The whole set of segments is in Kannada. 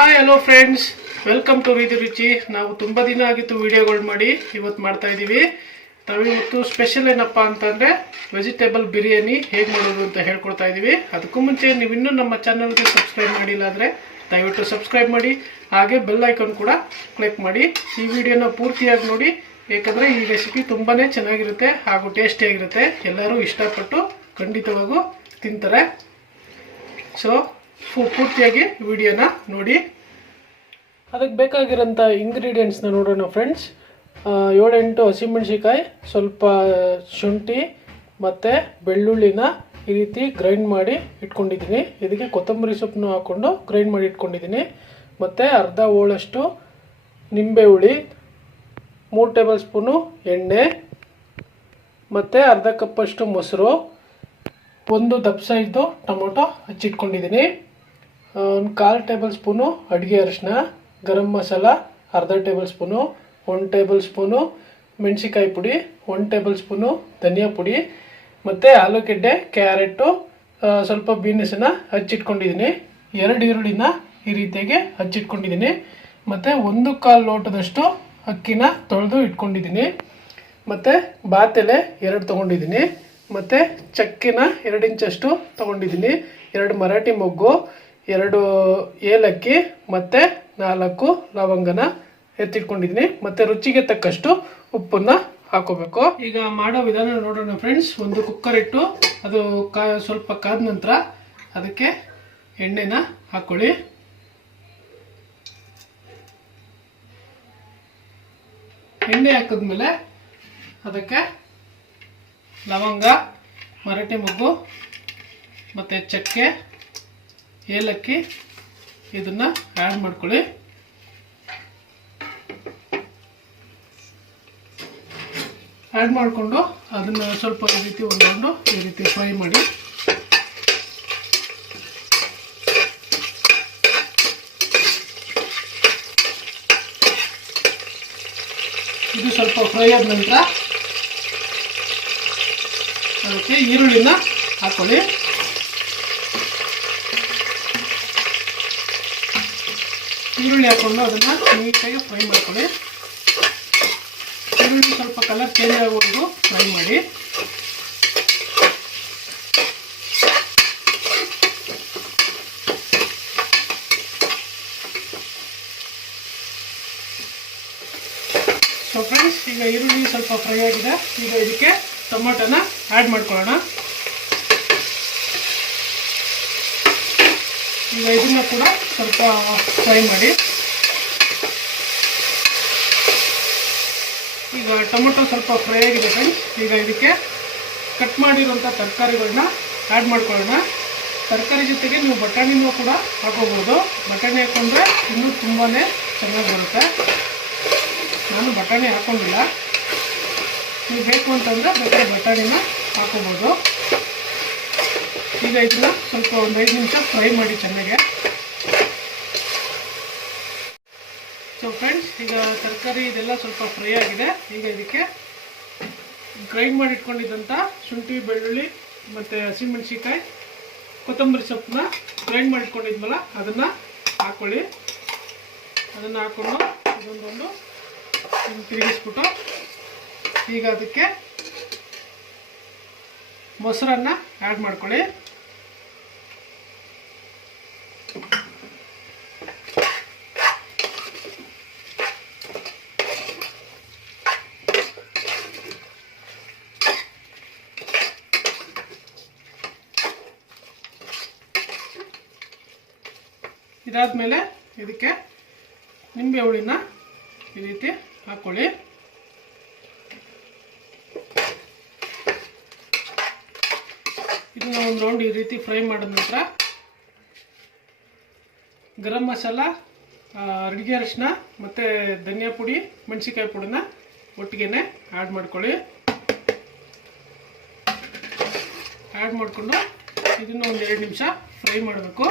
Hi hello friends, welcome to Ruchi. ನಾವು ತುಂಬ ದಿನ ಆಗಿತ್ತು ವಿಡಿಯೋಗಳು ಮಾಡಿ, ಇವತ್ತು ಮಾಡ್ತಾ ಇದ್ದೀವಿ. ನಾವಿವತ್ತು ಸ್ಪೆಷಲ್ ಏನಪ್ಪ ಅಂತಂದರೆ ವೆಜಿಟೇಬಲ್ ಬಿರಿಯಾನಿ ಹೇಗೆ ಮಾಡೋದು ಅಂತ ಹೇಳ್ಕೊಡ್ತಾ ಇದ್ದೀವಿ. ಅದಕ್ಕೂ ಮುಂಚೆ ನೀವು ಇನ್ನೂ ನಮ್ಮ ಚಾನಲ್ಗೆ ಸಬ್ಸ್ಕ್ರೈಬ್ ಮಾಡಿಲ್ಲ ಅಂದರೆ ದಯವಿಟ್ಟು ಸಬ್ಸ್ಕ್ರೈಬ್ ಮಾಡಿ, ಹಾಗೆ ಬೆಲ್ ಐಕಾನ್ ಕೂಡ ಕ್ಲಿಕ್ ಮಾಡಿ. ಈ ವಿಡಿಯೋನ ಪೂರ್ತಿಯಾಗಿ ನೋಡಿ, ಏಕೆಂದರೆ ಈ ರೆಸಿಪಿ ತುಂಬಾ ಚೆನ್ನಾಗಿರುತ್ತೆ ಹಾಗೂ ಟೇಸ್ಟಿಯಾಗಿರುತ್ತೆ. ಎಲ್ಲರೂ ಇಷ್ಟಪಟ್ಟು ಖಂಡಿತವಾಗೂ ತಿಂತಾರೆ. ಸೊ ಪೂರ್ತಿಯಾಗಿ ವಿಡಿಯೋನ ನೋಡಿ. ಅದಕ್ಕೆ ಬೇಕಾಗಿರೋಂಥ ಇಂಗ್ರೀಡಿಯೆಂಟ್ಸ್ನ ನೋಡೋಣ ಫ್ರೆಂಡ್ಸ್. 7-8 ಹಸಿಮೆಣಸಿಕಾಯಿ, ಸ್ವಲ್ಪ ಶುಂಠಿ ಮತ್ತು ಬೆಳ್ಳುಳ್ಳಿನ ಈ ರೀತಿ ಗ್ರೈಂಡ್ ಮಾಡಿ ಇಟ್ಕೊಂಡಿದ್ದೀನಿ. ಇದಕ್ಕೆ ಕೊತ್ತಂಬರಿ ಸೊಪ್ಪನ್ನು ಹಾಕ್ಕೊಂಡು ಗ್ರೈಂಡ್ ಮಾಡಿ ಇಟ್ಕೊಂಡಿದ್ದೀನಿ. ಮತ್ತು ಅರ್ಧ ಹೋಳಷ್ಟು ನಿಂಬೆ ಹುಳಿ, 3 ಟೇಬಲ್ ಸ್ಪೂನು ಎಣ್ಣೆ, ಮತ್ತು ಅರ್ಧ ಕಪ್ಪಷ್ಟು ಮೊಸರು, 1 ದಪ್ಪ ಸೈಜ್ದು ಟೊಮೊಟೊ ಹಚ್ಚಿಟ್ಕೊಂಡಿದ್ದೀನಿ, 1/4 ಟೇಬಲ್ ಸ್ಪೂನು ಅಡುಗೆ ಅರಿಶಿನ, ಗರಂ ಮಸಾಲ ಅರ್ಧ ಟೇಬಲ್ ಸ್ಪೂನು, 1 ಟೇಬಲ್ ಸ್ಪೂನು ಮೆಣಸಿಕಾಯಿ ಪುಡಿ, 1 ಟೇಬಲ್ ಸ್ಪೂನು ಧನಿಯಾ ಪುಡಿ, ಮತ್ತು ಆಲೂಗೆಡ್ಡೆ, ಕ್ಯಾರೆಟು, ಸ್ವಲ್ಪ ಬೀನ್ಸನ್ನು ಹಚ್ಚಿಟ್ಕೊಂಡಿದ್ದೀನಿ. 2 ಈರುಳ್ಳಿನ ಈ ರೀತಿಯಾಗಿ ಹಚ್ಚಿಟ್ಕೊಂಡಿದ್ದೀನಿ. ಮತ್ತು 1/4 ಲೋಟದಷ್ಟು ಅಕ್ಕಿನ ತೊಳೆದು ಇಟ್ಕೊಂಡಿದ್ದೀನಿ. ಮತ್ತು ಬಾತೆಲೆ 2 ತೊಗೊಂಡಿದ್ದೀನಿ. ಮತ್ತು ಚಕ್ಕೆನ 2 ಇಂಚಷ್ಟು ತೊಗೊಂಡಿದ್ದೀನಿ. 2 ಮರಾಠಿ ಮೊಗ್ಗು, 2 ಏಲಕ್ಕಿ ಮತ್ತು 4 ಲವಂಗನ ಎತ್ತಿಟ್ಕೊಂಡಿದ್ದೀನಿ. ಮತ್ತು ರುಚಿಗೆ ತಕ್ಕಷ್ಟು ಉಪ್ಪನ್ನು ಹಾಕೋಬೇಕು. ಈಗ ಮಾಡೋ ವಿಧಾನ ನೋಡೋಣ ಫ್ರೆಂಡ್ಸ್. ಒಂದು ಕುಕ್ಕರ್ ಇಟ್ಟು ಅದು ಸ್ವಲ್ಪ ಕಾದ ನಂತರ ಅದಕ್ಕೆ ಎಣ್ಣೆನ ಹಾಕ್ಕೊಳ್ಳಿ. ಎಣ್ಣೆ ಹಾಕಿದ್ಮೇಲೆ ಅದಕ್ಕೆ ಲವಂಗ, ಮರಾಠಿ ಮೊಗ್ಗು ಮತ್ತು ಚಕ್ಕೆ, ಏಲಕ್ಕಿ ಇದನ್ನು ಆ್ಯಡ್ ಮಾಡ್ಕೊಳ್ಳಿ. ಆ್ಯಡ್ ಮಾಡಿಕೊಂಡು ಅದನ್ನು ಸ್ವಲ್ಪ ಈ ರೀತಿ ಒಂದೊಂದು ಈ ರೀತಿ ಫ್ರೈ ಮಾಡಿ. ಇದು ಸ್ವಲ್ಪ ಫ್ರೈ ಆದ ನಂತರ ಅದಕ್ಕೆ ಈರುಳ್ಳಿನ ಹಾಕ್ಕೊಳ್ಳಿ. ಈರುಳ್ಳಿ ಹಾಕ್ಕೊಂಡು ಅದನ್ನು ನೀಟಾಗಿ ಫ್ರೈ ಮಾಡ್ಕೊಳ್ಳಿ. ಈರುಳ್ಳಿ ಸ್ವಲ್ಪ ಕಲರ್ ಚೇಂಜ್ ಆಗೋವರೆಗೂ ಫ್ರೈ ಮಾಡಿ. ಸೊ ಫ್ರೆಂಡ್ಸ್, ಈಗ ಈರುಳ್ಳಿ ಸ್ವಲ್ಪ ಫ್ರೈ ಆಗಿದೆ. ಈಗ ಇದಕ್ಕೆ ಟೊಮೊಟೊನ ಆ್ಯಡ್ ಮಾಡ್ಕೊಳ್ಳೋಣ. ಈಗ ಇದನ್ನು ಕೂಡ ಸ್ವಲ್ಪ ಫ್ರೈ ಮಾಡಿ. ಈಗ ಟೊಮೊಟೊ ಸ್ವಲ್ಪ ಫ್ರೈ ಆಗಿದೆ ಫ್ರೆಂಡ್ಸ್. ಈಗ ಇದಕ್ಕೆ ಕಟ್ ಮಾಡಿರೋಂಥ ತರಕಾರಿಗಳನ್ನ ಆ್ಯಡ್ ಮಾಡ್ಕೊಳ್ಳೋಣ. ತರಕಾರಿ ಜೊತೆಗೆ ನೀವು ಬಟಾಣಿನೂ ಕೂಡ ಹಾಕೋಬೋದು. ಬಟಾಣಿ ಹಾಕೊಂಡ್ರೆ ಇನ್ನೂ ತುಂಬಾ ಚೆನ್ನಾಗಿ ಬರುತ್ತೆ. ನಾನು ಬಟಾಣಿ ಹಾಕೊಂಡಿಲ್ಲ. ನೀವು ಬೇಕು ಅಂತಂದರೆ ಬೇಕಾದ್ರೆ ಬಟಾಣಿನ ಹಾಕೋಬೋದು. ಈಗ ಇದನ್ನ ಸ್ವಲ್ಪ ಒಂದು 5 ನಿಮಿಷ ಫ್ರೈ ಮಾಡಿ ಚೆನ್ನಾಗೆ. ಸೊ ಫ್ರೆಂಡ್ಸ್, ಈಗ ತರಕಾರಿ ಇದೆಲ್ಲ ಸ್ವಲ್ಪ ಫ್ರೈ ಆಗಿದೆ. ಈಗ ಇದಕ್ಕೆ ಗ್ರೈಂಡ್ ಮಾಡಿ ಇಟ್ಕೊಂಡಿದ್ದಂಥ ಶುಂಠಿ, ಬೆಳ್ಳುಳ್ಳಿ ಮತ್ತು ಹಸಿಮೆಣಸಿಕಾಯಿ, ಕೊತ್ತಂಬರಿ ಸೊಪ್ಪನ್ನ ಗ್ರೈಂಡ್ ಮಾಡಿ ಇಟ್ಕೊಂಡಿದ್ವಲ್ಲ ಅದನ್ನು ಹಾಕ್ಕೊಳ್ಳಿ. ಅದನ್ನು ಹಾಕ್ಕೊಂಡು ಇದೊಂದೊಂದು ತಿರುಗಿಸ್ಬಿಟ್ಟು ಈಗ ಅದಕ್ಕೆ ಮೊಸರನ್ನು ಆ್ಯಡ್ ಮಾಡ್ಕೊಳ್ಳಿ. ಇದಾದ್ಮೇಲೆ ಇದಕ್ಕೆ ನಿಂಬೆ ಹುಳಿನ ಈ ರೀತಿ ಹಾಕ್ಕೊಳ್ಳಿ. ಇದನ್ನ ಒಂದು ರೌಂಡ್ ಈ ರೀತಿ ಫ್ರೈ ಮಾಡಿದ ನಂತರ ಗರಂ ಮಸಾಲ, ಅಡುಗೆ ಅರಿಶಿನ ಮತ್ತು ಧನಿಯಾ ಪುಡಿ, ಮೆಣಸಿಕಾಯಿ ಪುಡಿನ ಒಟ್ಟಿಗೆ ಆ್ಯಡ್ ಮಾಡ್ಕೊಳ್ಳಿ. ಆ್ಯಡ್ ಮಾಡಿಕೊಂಡು ಇದನ್ನು ಒಂದು 2 ನಿಮಿಷ ಫ್ರೈ ಮಾಡಬೇಕು.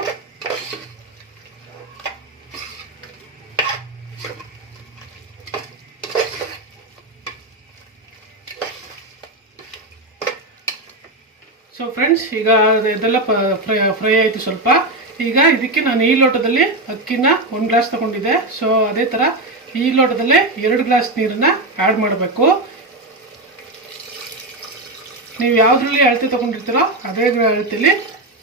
ಸೊ ಫ್ರೆಂಡ್ಸ್, ಈಗ ಇದೆಲ್ಲ ಫ್ರೈ ಆಯಿತು ಸ್ವಲ್ಪ. ಈಗ ಇದಕ್ಕೆ ನಾನು ಈ ಲೋಟದಲ್ಲಿ ಅಕ್ಕಿನ 1 ಗ್ಲಾಸ್ ತಗೊಂಡಿದ್ದೆ. ಸೊ ಅದೇ ಥರ ಈ ಲೋಟದಲ್ಲೇ 2 ಗ್ಲಾಸ್ ನೀರನ್ನು ಆ್ಯಡ್ ಮಾಡಬೇಕು. ನೀವು ಯಾವುದ್ರಲ್ಲಿ ಅಳತೆ ತೊಗೊಂಡಿರ್ತೀರೋ ಅದೇ ಅಳತೆಯಲ್ಲಿ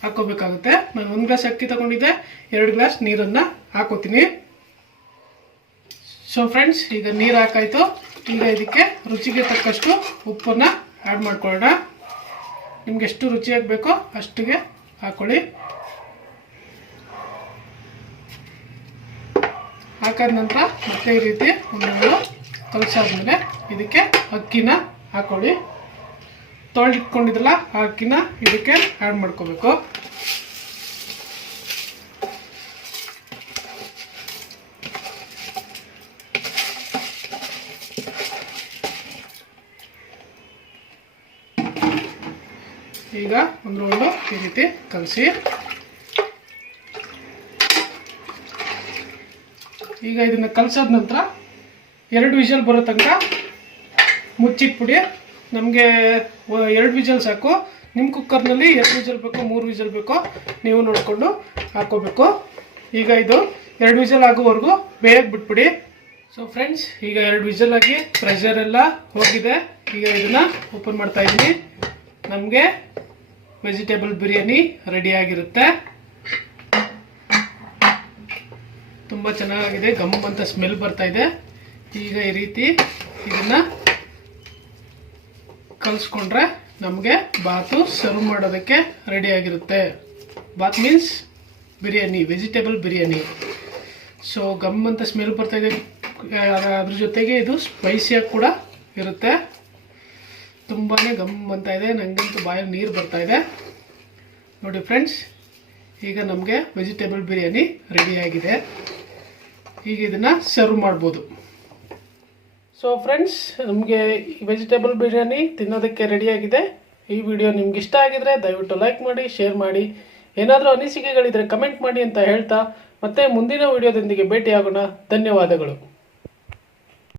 ಹಾಕೋಬೇಕಾಗುತ್ತೆ. ನಾನು 1 ಗ್ಲಾಸ್ ಅಕ್ಕಿ ತಗೊಂಡಿದ್ದೆ, 2 ಗ್ಲಾಸ್ ನೀರನ್ನು ಹಾಕೋತೀನಿ. ಸೊ ಫ್ರೆಂಡ್ಸ್, ಈಗ ನೀರು ಹಾಕಾಯ್ತು. ಈಗ ಇದಕ್ಕೆ ರುಚಿಗೆ ತಕ್ಕಷ್ಟು ಉಪ್ಪನ್ನು ಆ್ಯಡ್ ಮಾಡ್ಕೊಳ್ಳೋಣ. ನಿಮ್ಗೆ ಎಷ್ಟು ರುಚಿಯಾಗಿ ಬೇಕೋ ಅಷ್ಟಿಗೆ ಹಾಕೊಳ್ಳಿ. ಹಾಕಾದ ನಂತರ ಮತ್ತೆ ಈ ರೀತಿ ಒಂದು ಕಲಸಾದ್ಮೇಲೆ ಇದಕ್ಕೆ ಅಕ್ಕಿನ ಹಾಕೊಳ್ಳಿ. ತೊಳೆದಿಟ್ಕೊಂಡಿದ್ರಲ್ಲ ಆ ಅಕ್ಕಿನ ಇದಕ್ಕೆ ಆ್ಯಡ್ ಮಾಡ್ಕೋಬೇಕು. ಈಗ ಒಂದು ರೌಂಡು ಈ ರೀತಿ ಕಲಸಿ. ಈಗ ಇದನ್ನು ಕಲಸಾದ ನಂತರ 2 ವಿಷಲ್ ಬರೋ ತನಕ ಮುಚ್ಚಿಟ್ಬಿಡಿ. ನಮಗೆ 2 ವಿಷಲ್ ಸಾಕು. ನಿಮ್ಮ ಕುಕ್ಕರ್ನಲ್ಲಿ 2 ವಿಷಲ್ ಬೇಕೋ 3 ವಿಷಲ್ ಬೇಕೋ ನೀವು ನೋಡಿಕೊಂಡು ಹಾಕೋಬೇಕು. ಈಗ ಇದು 2 ವಿಷಲ್ ಆಗೋವರೆಗೂ ಬೇಯಕ್ಕೆ ಬಿಟ್ಬಿಡಿ. ಸೊ ಫ್ರೆಂಡ್ಸ್, ಈಗ 2 ವಿಷಲ್ ಆಗಿ ಪ್ರೆಷರ್ ಎಲ್ಲ ಹೋಗಿದೆ. ಈಗ ಇದನ್ನು ಓಪನ್ ಮಾಡ್ತಾ ಇದ್ದೀನಿ. ನಮಗೆ ವೆಜಿಟೇಬಲ್ ಬಿರಿಯಾನಿ ರೆಡಿಯಾಗಿರುತ್ತೆ. ತುಂಬ ಚೆನ್ನಾಗಿದೆ, ಗಮ್ ಅಂತ ಸ್ಮೆಲ್ ಬರ್ತಾ ಇದೆ. ಈಗ ಈ ರೀತಿ ಇದನ್ನು ಕಲಿಸ್ಕೊಂಡ್ರೆ ನಮಗೆ ಬಾತು ಸರ್ವ್ ಮಾಡೋದಕ್ಕೆ ರೆಡಿಯಾಗಿರುತ್ತೆ. Bath means biryani, vegetable biryani. So ಗಮ್ ಅಂತ ಸ್ಮೆಲ್ ಬರ್ತಾ ಇದೆ. ಅದ್ರ ಜೊತೆಗೆ ಇದು ಸ್ಪೈಸಿಯಾಗಿ ಕೂಡ ಇರುತ್ತೆ. ತುಂಬಾ ಗಮ್ ಅಂತ ಇದೆ. ನನಗಂತೂ ಬಾಯಲ್ಲಿ ನೀರು ಬರ್ತಾ ಇದೆ. ನೋಡಿ ಫ್ರೆಂಡ್ಸ್, ಈಗ ನಮಗೆ ವೆಜಿಟೇಬಲ್ ಬಿರಿಯಾನಿ ರೆಡಿಯಾಗಿದೆ. ಈಗ ಇದನ್ನು ಸರ್ವ್ ಮಾಡ್ಬೋದು. ಸೊ ಫ್ರೆಂಡ್ಸ್, ನಮಗೆ ವೆಜಿಟೇಬಲ್ ಬಿರಿಯಾನಿ ತಿನ್ನೋದಕ್ಕೆ ರೆಡಿಯಾಗಿದೆ. ಈ ವಿಡಿಯೋ ನಿಮ್ಗೆ ಇಷ್ಟ ಆಗಿದ್ರೆ ದಯವಿಟ್ಟು ಲೈಕ್ ಮಾಡಿ, ಶೇರ್ ಮಾಡಿ. ಏನಾದರೂ ಅನಿಸಿಕೆಗಳಿದ್ರೆ ಕಮೆಂಟ್ ಮಾಡಿ ಅಂತ ಹೇಳ್ತಾ ಮತ್ತೆ ಮುಂದಿನ ವಿಡಿಯೋದೊಂದಿಗೆ ಭೇಟಿಯಾಗೋಣ. ಧನ್ಯವಾದಗಳು.